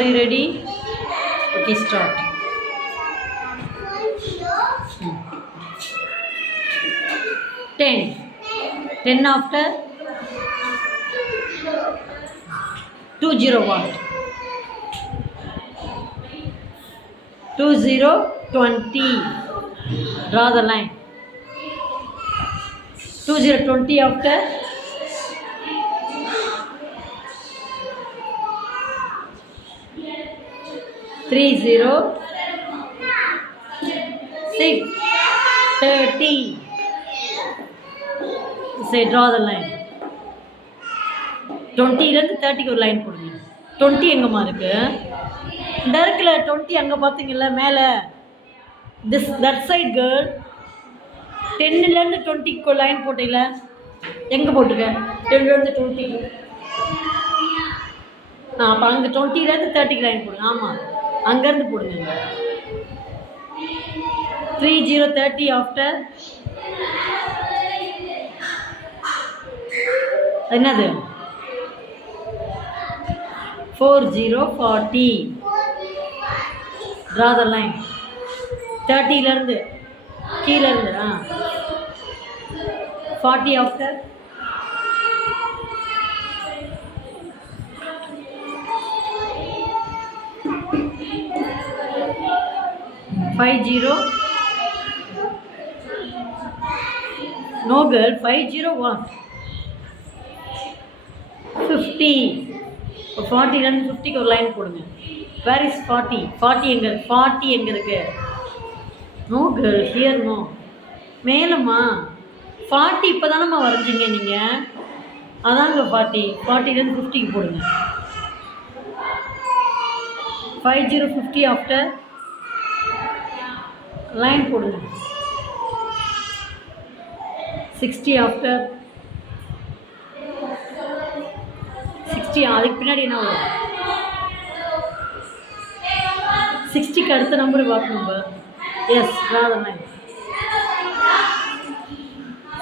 Are you ready? Okay, start. 10. 10 after 201. 2020. Draw the line. 2020 after 30. Say draw the line. 20லேருந்து 30க்கு ஒரு லைன் போடுங்க. 20 எங்கம்மா இருக்கு? இந்த இருக்குல்ல 20 அங்கே பார்த்தீங்கல்ல மேலே. That side girl. 10லேருந்து 20க்கு ஒரு லைன் போட்டீங்கள எங்கே போட்டுக்க? 10லேருந்து 20க்கு. அப்போ அங்கே 20லேருந்து 30க்கு லைன் போடுங்க. ஆமாம், அங்கேருந்து போடுங்க. 30 ஆஃப்டர் என்னது? 40. Draw the line. 30லேருந்து கீழேருந்து 40 ஆஃப்டர் 50. No girl, 501. 50. 40லேருந்து 50க்கு ஒரு லைன் போடுங்க. Where is 40? 40 எங்கே? 40 எங்கே இருக்கு? No girl, here no. மேலம்மா 40 இப்போ தானம்மா வரைஞ்சிங்க நீங்கள். அதாங்க 40. 40லேருந்து 50க்கு போடுங்க. 50 ஆஃப்டர் லைன் போடுங்க. 60 ஆஃப்டர் 60. அதுக்கு பின்னாடி என்ன வரும்? 60க்கு அடுத்த நம்பர் பார்க்கணும். Yes, draw the line.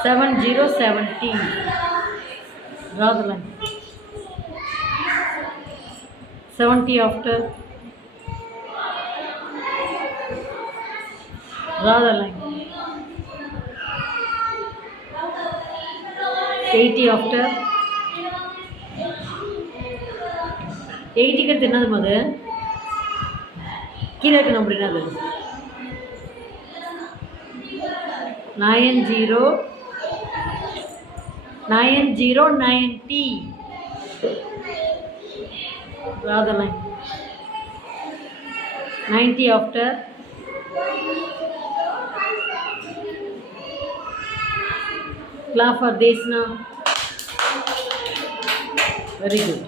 70. Draw the line. 70 after draw the line. 80 after 80க்கு அடுத்து என்னது அது? கீழே இருக்க நம்பர் என்னது? 90. 90. Draw the line. 90 after clap for this now. Very good.